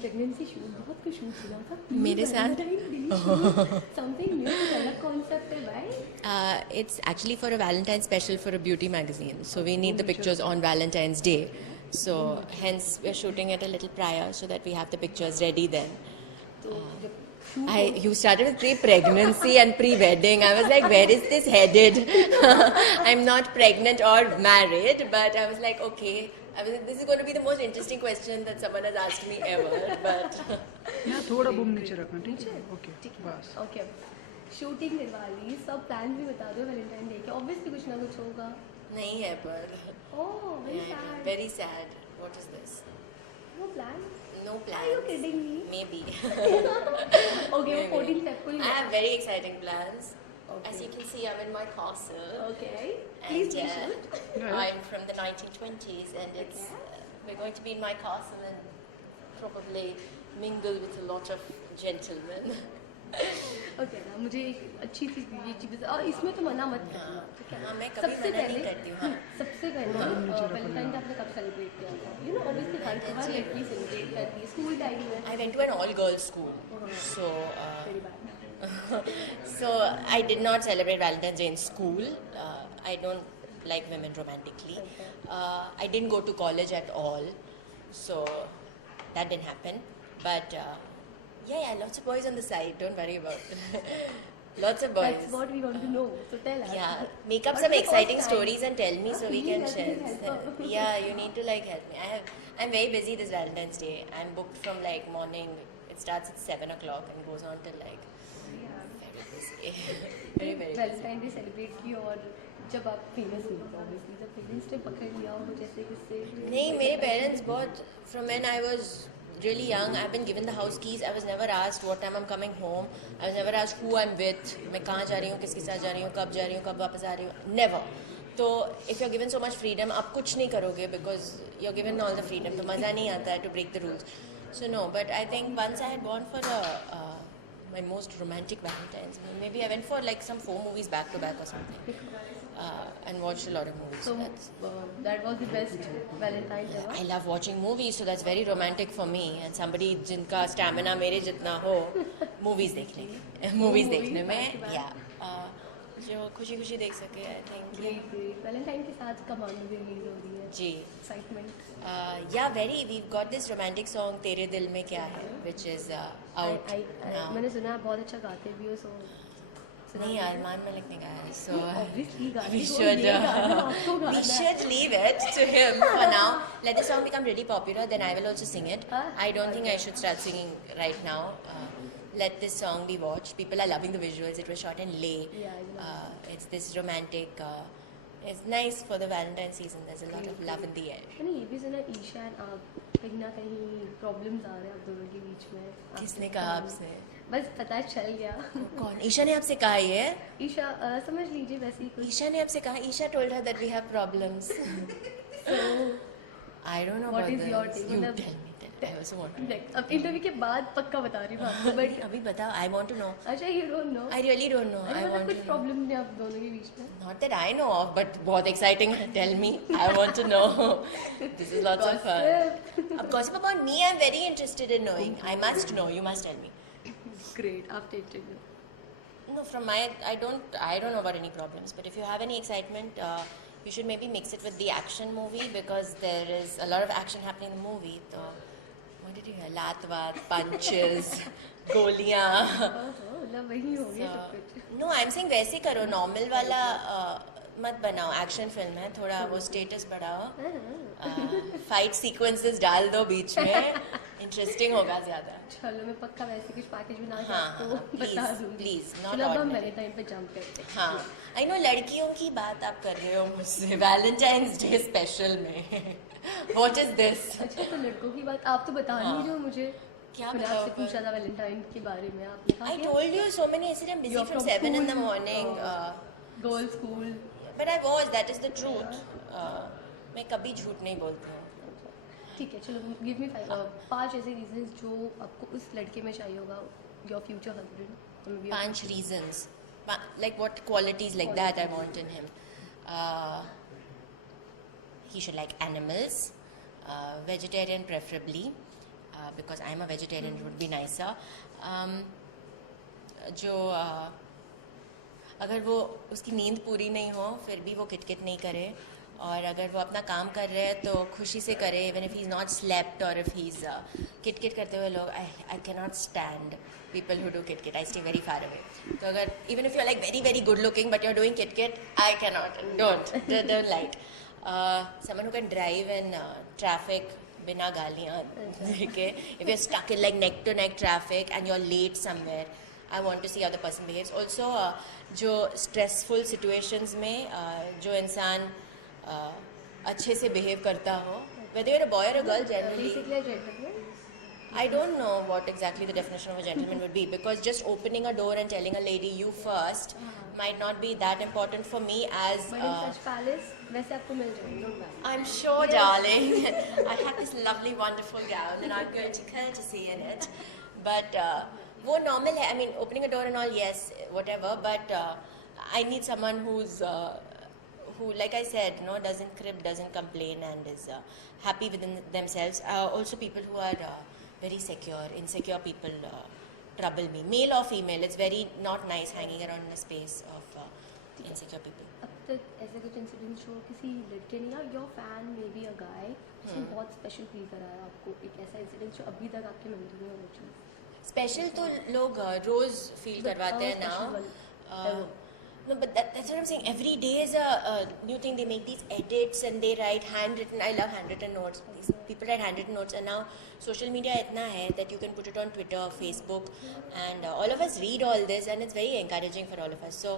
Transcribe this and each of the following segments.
Pregnancy shoot बहुत कुछ shoot सुना था मेरे साथ समथिंग न्यू, अलग कॉन्सेप्ट है भाई. It's actually for a Valentine's special for a beauty magazine. So we need the pictures on Valentine's Day. So hence we're shooting it a little prior so that we have the pictures ready then. तो जब You started with pre-pregnancy and pre-wedding. I was like, where is this headed? I'm not pregnant or married, but I was like, okay. I was like, this is going to be the most interesting question that someone has asked me ever. But ना थोड़ा बम नीचे रखना, ठीक है? Okay, बस. Okay, shooting करवा ली, सब plan भी बता दो वैलेंटाइन डे के. ऑब्वियसली कुछ ना कुछ होगा. नहीं है पर. Oh very sad. Very sad. What is this? No plan. No Are plans. you kidding me? Maybe. Okay, वो 14 Feb को ही. I have very exciting plans. Okay. As you can see, I'm in my castle. Okay. Please And, shoot. I'm from the 1920s, and it's we're going to be in my castle and probably mingle with a lot of gentlemen. Okay ना, मुझे एक अच्छी सी ये चीज़ और इसमें तो मना मत करना, ठीक है? हाँ, मैं कभी सबसे मना नहीं पहले करती हूँ, हाँ. सबसे पहले वैलेंटाइन डे आपने कब सेलिब्रेट किया था? यू नो ऑब्वियसली हर लड़की सेलिब्रेट करती है स्कूल टाइम में. I went to an all-girls school, so Very bad. so I did not celebrate Valentine's Day in school. I don't like women romantically. I didn't go to college at all, so that didn't happen. But yeah, lots of boys on the side. Don't worry about it. Lots of boys. That's what we want to know. So tell us. Yeah, make up What's some the exciting first time? stories and tell me so we Please can help me, share. help us. Yeah, you need to like help me. I'm very busy this Valentine's Day. I'm booked from like morning. It starts at 7 o'clock and goes on till like very busy. very busy. Valentine day celebrate की और जब आप famous हुए थे obviously जब parents ने पकड़ लिया हो कुछ ऐसे किससे. नहीं, मेरे पेरेंट्स बहुत from when I was really young, I've been given the house keys. I was never asked what time I'm coming home. I was never asked who I'm with. मैं कहाँ जा रही हूँ, किसके साथ जा रही हूँ, कब जा रही हूँ, कब वापस आ रही हूँ. Never. तो if you're given so much freedom, आप कुछ नहीं करोगे because you're given all the freedom. तो मज़ा नहीं आता है to break the rules. So no, but I think once I had gone for my most romantic Valentine's, maybe I went for like some 4 movies back to back or something. And watched a lot of movies. So That's, that was the best Valentine ever. I love watching movies, so that's very romantic for me. And somebody जिनका stamina मेरे जितना हो, movies देखने में, movies देखने में, yeah, जो खुशी खुशी देख सके, I think. Great, great. Valentine के साथ कमाल मूवी रिलीज हो रही है. जी. Excitement. Yeah, very. We've got this romantic song तेरे दिल में क्या है, which is out now. मैंने सुना है बहुत अच्छा गाते भी हो सो. नहीं यार, मान मलिक ने गाया है, so Obviously गाते we हो, should ये गाना आपको गाना we है. should leave it to him for now. Let the song become really popular, then I will also sing it. I don't think I should start singing right now. Let this song be watched. People are loving the visuals. It was shot in Leh. Yeah, It's this romantic. It's nice for the Valentine season. There's a lot of love in the air. मैंने ये भी सुना Isha and आप कहीं ना कहीं problems आ रहे हैं आप दोनों के बीच में. किसने कहा आपसे? बस पता चल गया. कौन? ईशा ने आपसे कहा ये? ईशा समझ लीजिए वैसे ही कुछ. ईशा ने आपसे कहा? Isha told her that we have problems. So I don't know what about is this. your take? You मतलब tell me. I also want to. like, अब इंटरव्यू के बाद पक्का बता रही हूँ आपको. बट अभी बताओ. I want to know. अच्छा you don't know. I really don't know. I मतलब want कुछ to know. प्रॉब्लम नहीं आप दोनों के बीच में. Not that I know of, but बहुत exciting. Tell me. I want to know. This is lots of fun. अब gossip about me, I'm very interested in knowing. I must know. You must tell me. Great after interview. No, from my, I don't know about any problems. But if you have any excitement, you should maybe mix it with the action movie because there is a lot of action happening in the movie. So, what did you hear? Latvat, punches, गोलियाँ. मतलब वही हो गया सब कुछ. No, I'm saying वैसे करो. Normal वाला मत बनाओ. Action film है. थोड़ा वो status बढ़ाओ. Fight sequences डाल दो बीच में. Interesting होगा ज़्यादा. चलो मैं पक्का वैसे कुछ पैकेज बना के हाँ, आपको बता दूँगी. please, not चलो अब हम ordinary. वैलेंटाइन पे जंप करते हैं. हाँ, I know लड़कियों की बात आप कर रहे हो मुझसे Valentine's Day special में. What is this? अच्छा तो लड़कों की बात आप तो बता नहीं रहे हो मुझे. क्या मैंने बताओ आपसे पर? पूछा था वैलेंटाइन के बारे में आपने कहा I told you so many yesterday I'm busy You're from from 7 in the school. morning. Girls school. But I was, that is the truth. मैं कभी झूठ नहीं बोलती हूँ. ठीक है चलो गिव मी 5 ऐसे रीजंस जो आपको उस लड़के में चाहिए होगा your future husband. 5 reasons. Like what qualities like that I want in him. He should like animals, vegetarian preferably. because I'm a vegetarian, it would be nicer. जो अगर वो उसकी नींद पूरी नहीं हो फिर भी वो किटकिट नहीं करे, और अगर वो अपना काम कर रहे हैं तो खुशी से करे, even if he is not slept और इफ ही इज़ किटकिट करते हुए लोग, I can not stand people who do kitkit. I stay very far away. So agar, even if you're like very very good looking but you're doing kitkit, I cannot. Don't like. Someone who can drive in traffic bina galiyan. Okay, if you're stuck in like neck to neck traffic and you're late somewhere, I want to see how the person behaves. Also, जो stressful situations में जो इंसान अच्छे से behave करता हो, whether you're a boy or a girl, generally. Basically a gentleman. I don't know what exactly the definition of a gentleman would be, because just opening a door and telling a lady you first might not be that important for me as. But in such palace, वैसे आपको मिल जाएंगे, don't worry. I'm sure, darling. I have this lovely, wonderful gown, and I'm going to courtesy in it. But वो normal है. I mean, opening a door and all, yes, whatever. But I need someone who, like I said, doesn't crib, doesn't complain, and is happy within themselves. Also, people who are very secure. Insecure people trouble me. Male or female, it's very not nice hanging around in a space of insecure people. अब तक ऐसे कुछ incidents जो किसी लड़के ने या your fan may be a guy उसने बहुत स्पेशल फील कराया आपको, एक ऐसा इंसिडेंट जो अभी तक आपके मेमोरी में है वो चीज़? स्पेशल तो लोग रोज फील करवाते हैं ना. No, but that's what I'm saying. Every day is a new thing. They make these edits and they write handwritten. I love handwritten notes. These people write handwritten notes, and now social media itna hai that you can put it on Twitter, Facebook, and all of us read all this, and it's very encouraging for all of us. So,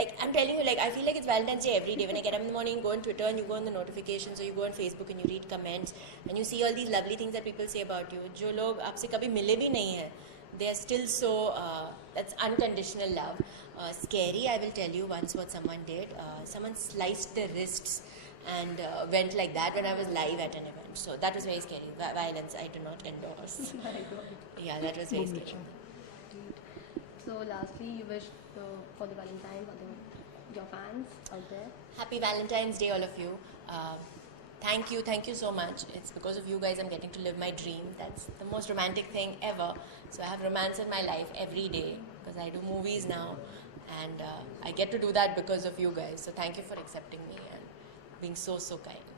like I'm telling you, like I feel like it's Valentine's Day every day. When I get up in the morning, you go on Twitter and you go on the notifications, or you go on Facebook and you read comments, and you see all these lovely things that people say about you. जो लोग आपसे कभी मिले भी नहीं हैं, they are still so. That's unconditional love. Scary, I will tell you once what someone did. Someone sliced their wrists and went like that when I was live at an event. So that was very scary. Violence I do not endorse. My God. Yeah, that was very scary. So lastly, you wish for the Valentine for your fans out there. Happy Valentine's Day, all of you. Thank you so much. It's because of you guys I'm getting to live my dream. That's the most romantic thing ever. So I have romance in my life every day because I do movies now, and I get to do that because of you guys. So thank you for accepting me and being so kind.